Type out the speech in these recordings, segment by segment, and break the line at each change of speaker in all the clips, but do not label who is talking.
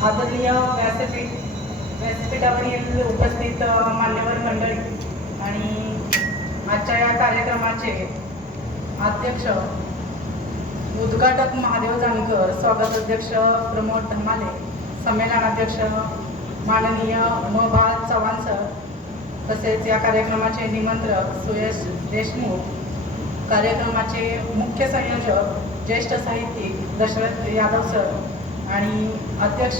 आदरणीय व्यासपीठ व्यासपीठावरील उपस्थित मान्यवर मंडळी आणि आजच्या या कार्यक्रमाचे अध्यक्ष उद्घाटक महादेव जानकर स्वागत अध्यक्ष प्रमोद धमाले संमेलनाध्यक्ष माननीय मोबा चव्हाण सर तसेच या कार्यक्रमाचे निमंत्रक सुयश देशमुख कार्यक्रमाचे मुख्य संयोजक ज्येष्ठ साहित्यिक दशरथ यादव सर आणि अध्यक्ष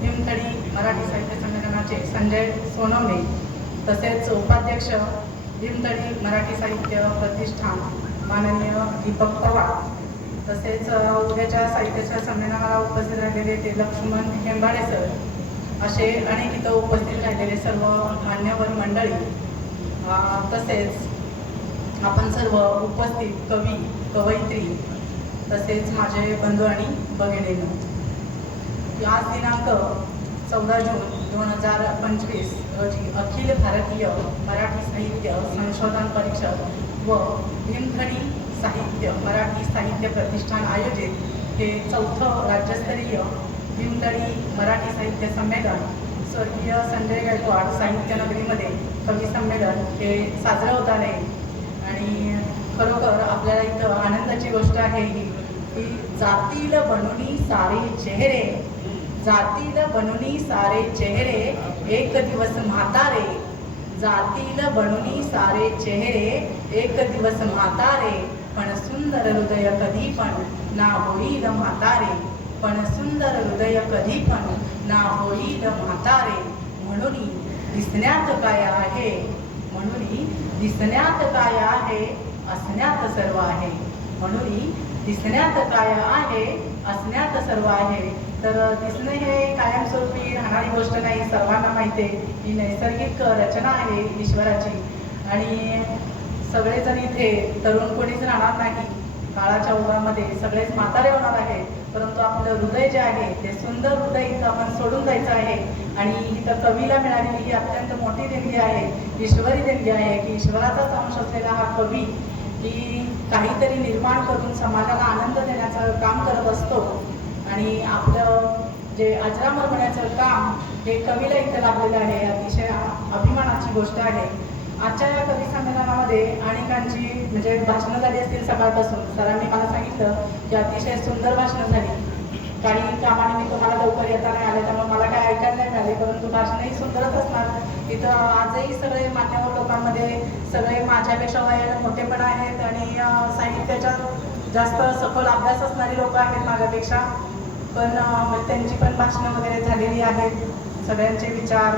भीमथडी मराठी साहित्य संमेलनाचे संजय सोनवणे तसेच उपाध्यक्ष भीमथडी मराठी साहित्य प्रतिष्ठान माननीय दीपक पवार तसेच उद्याच्या साहित्याच्या संमेलनाला उपस्थित राहिलेले ते लक्ष्मण हेंबाडे सर असे अनेक इथं उपस्थित राहिलेले सर्व मान्यवर मंडळी तसेच आपण सर्व उपस्थित कवी कवयित्री तसेच माझे बंधू आणि भगिनींनो. आज दिनांक चौदा जून दोन हजार पंचवीस रोजी अखिल भारतीय मराठी साहित्य संशोधन परिषद व भीमथडी साहित्य मराठी साहित्य प्रतिष्ठान आयोजित हे चौथं राज्यस्तरीय भीमथडी मराठी साहित्य संमेलन स्वर्गीय संजय गायकवाड साहित्य नगरीमध्ये कवी संमेलन हे साजरं होत आहे आणि खरोखर आपल्याला इथं आनंदाची गोष्ट आहे ही की जातील बनूनी सारे चेहरे जातील बनूनी सारे चेहरे एक दिवस म्हातारे. जातील बनूनी सारे चेहरे एक दिवस म्हातारे. पण सुंदर हृदय कधी पण ना होईल म्हातारे. पण सुंदर हृदय कधी पण ना होईल म्हातारे. म्हणून दिसण्यात काय आहे? म्हणून दिसण्यात काय आहे? असण्यात सर्व आहे. म्हणून दिसण्यात काय आहे असण्यात सर्व आहे. तर दिसणे हे कायमस्वरूपी राहणारी गोष्ट नाही सर्वांना माहिती आहे. ही नैसर्गिक रचना आहे ईश्वराची. आणि सगळेजण इथे तरुण कोणीच राहणार नाही. काळाच्या ओघामध्ये सगळेच म्हातारे होणार आहे परंतु आपलं हृदय जे आहे ते सुंदर हृदय इथं आपण सोडून जायचं आहे. आणि इथं कवीला मिळालेली ही अत्यंत मोठी देणगी आहे ईश्वरी देणगी आहे की ईश्वराचाच अंश असलेला हा कवी की काहीतरी निर्माण करून समाजाला आनंद देण्याचं काम करत असतो. आणि आपलं जे अजरामर होण्याचं काम हे कवीला इथं लाभलेलं आहे अतिशय अभिमानाची गोष्ट आहे. आजच्या या कवी संमेलनामध्ये अनेकांची म्हणजे भाषणं झाली असतील सकाळपासून सरांनी मला सांगितलं की अतिशय सुंदर भाषणं झाली. काही कामानिमित्त मला लवकर येता नाही आले त्यामुळे मला काय ऐकायला नाही मिळाले परंतु भाषणही सुंदरच असणार. इथं आजही सगळे मान्यवर लोकांमध्ये सगळे माझ्यापेक्षा वयाला मोठे पण आहेत आणि साहित्याच्या जास्त सखोल अभ्यास असणारी लोक आहेत माझ्यापेक्षा. पण त्यांची पण भाषणं वगैरे झालेली आहेत. सगळ्यांचे विचार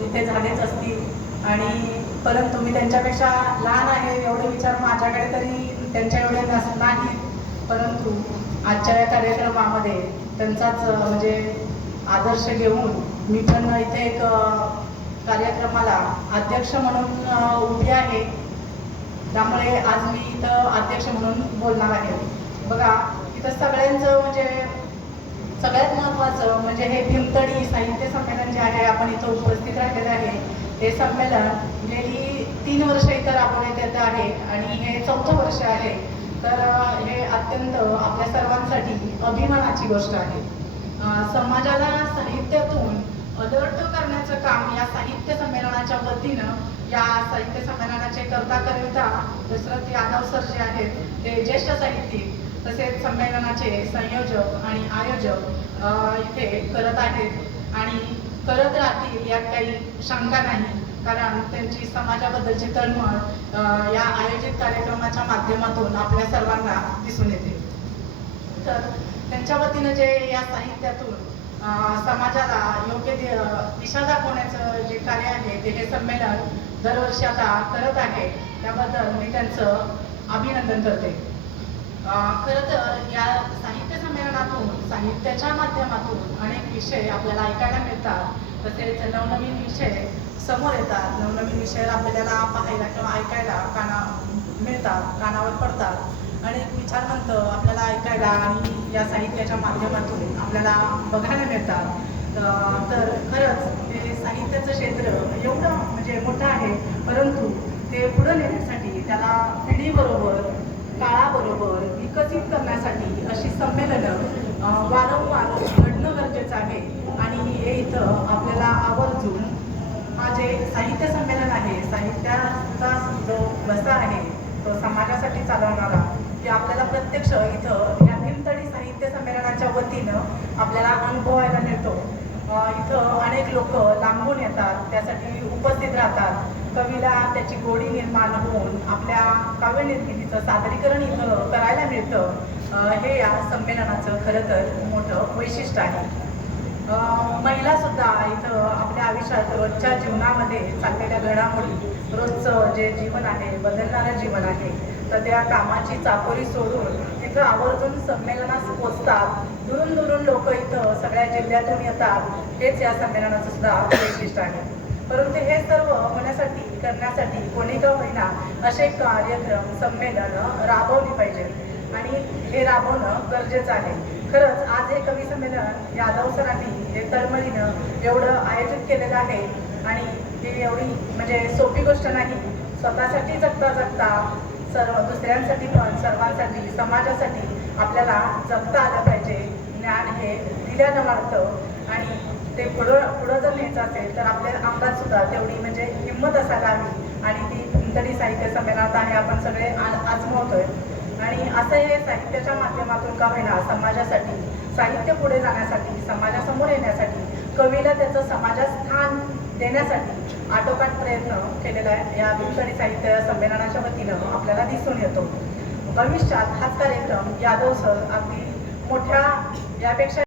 इथे झालेच असतील. आणि परंतु मी त्यांच्यापेक्षा लहान आहे एवढे विचार माझ्याकडे तरी त्यांच्या एवढे नस नाही परंतु आजच्या या कार्यक्रमामध्ये त्यांचाच म्हणजे आदर्श घेऊन मी पण इथे एक कार्यक्रमाला अध्यक्ष म्हणून उभी आहे. त्यामुळे आज मी इथं अध्यक्ष म्हणून बोलणार आहे. बघा इथं सगळ्यांचं म्हणजे सगळ्यात महत्त्वाचं म्हणजे हे भीमतडी साहित्य संमेलन जे आहे आपण इथं उपस्थित राहिलेलं आहे. हे संमेलन गेली तीन वर्ष इथं राबवण्यात येत आहे आणि हे चौथं वर्ष आहे. तर हे अत्यंत आपल्या सर्वांसाठी अभिमानाची गोष्ट आहे. समाजाला साहित्यातून अलर्ट करण्याचं काम या साहित्य संमेलनाच्या वतीनं या साहित्य संमेलनाचे करता करता दशरथ यादव सर जे आहेत ते ज्येष्ठ साहित्यिक तसेच संमेलनाचे संयोजक आणि आयोजक इथे करत आहेत. आणि करत राहतील यात काही शंका नाही. कारण त्यांची समाजाबद्दलची तळमळ या आयोजित कार्यक्रमाच्या माध्यमातून आपल्या सर्वांना दिसून येते. तर त्यांच्या वतीनं जे या साहित्यातून समाजाला योग्य दिशा दाखवण्याचं जे कार्य आहे ते हे संमेलन दरवर्षी आता करत आहे त्याबद्दल मी त्यांचं अभिनंदन करते. खरं तर या साहित्य संमेलनातून साहित्याच्या माध्यमातून अनेक विषय आपल्याला ऐकायला मिळतात. तसेच नवनवीन विषय समोर येतात नवनवीन विषय आपल्याला पाहायला किंवा ऐकायला काना मिळतात कानावर पडतात. अनेक विचारवंत आपल्याला ऐकायला आणि या साहित्याच्या माध्यमातून आपल्याला बघायला मिळतात. तर खरंच हे साहित्याचं क्षेत्र एवढं म्हणजे मोठं आहे परंतु ते पुढं नेण्यासाठी त्याला पिढीबरोबर काळाबरोबर विकसित करण्यासाठी अशी संमेलनं वारंवार घडणं गरजेचं आहे. आणि हे इथं आपल्याला आवर्जून हा जे साहित्य संमेलन आहे साहित्याचा जो वसा आहे तो समाजासाठी चालवणारा ते आपल्याला प्रत्यक्ष इथं या भीमतडी साहित्य संमेलनाच्या वतीनं आपल्याला अनुभवायला मिळतो. इथं अनेक लोक लांबून येतात त्यासाठी उपस्थित राहतात. कवीला त्याची गोडी निर्माण होऊन आपल्या काव्यनिर्मितीचं सादरीकरण इथं करायला मिळतं. हे या संमेलनाचं खरं तर मोठं वैशिष्ट्य आहे. महिलासुद्धा इथं आपल्या आयुष्यात रोजच्या जीवनामध्ये चाललेल्या घडामोडी रोजचं जे जीवन आहे बदलणारं जीवन आहे तर त्या कामाची चाकोरी सोडून तिथं आवर्जून संमेलनास पोचतात. दुरून दुरून लोक इथं सगळ्या जिल्ह्यातून येतात. हेच या संमेलनाचं सुद्धा वैशिष्ट्य आहे. परंतु हे सर्व होण्यासाठी करण्यासाठी कोणी का होईना असे कार्यक्रम संमेलन राबवली पाहिजेत आणि हे राबवणं गरजेचं आहे. खरंच आज हे कवी संमेलन यादव सरांनी हे तळमळीनं एवढं आयोजित केलेलं आहे. आणि हे एवढी म्हणजे सोपी गोष्ट नाही. स्वतःसाठी जगता जगता सर्व दुसऱ्यांसाठी पण सर्वांसाठी समाजासाठी आपल्याला जगता आलं पाहिजे. ज्ञान हे दिल्यानं वाढतं. आणि ते पुढं पुढं जर न्यायचं असेल तर आपल्या आमदार सुद्धा तेवढी म्हणजे हिंमत असायला हवी. आणि ती भीमतडी साहित्य संमेलनात आहे आपण सगळे आजमावतोय. आणि असं हे साहित्याच्या माध्यमातून का होईना समाजासाठी साहित्य पुढे जाण्यासाठी समाजासमोर येण्यासाठी कवीला त्याचं समाजात स्थान देण्यासाठी आटोकाट प्रयत्न केलेला आहे. या भीमतडी साहित्य संमेलनाच्या वतीनं आपल्याला दिसून येतो. भविष्यात हाच कार्यक्रम यादव सर अगदी मोठ्या यापेक्षा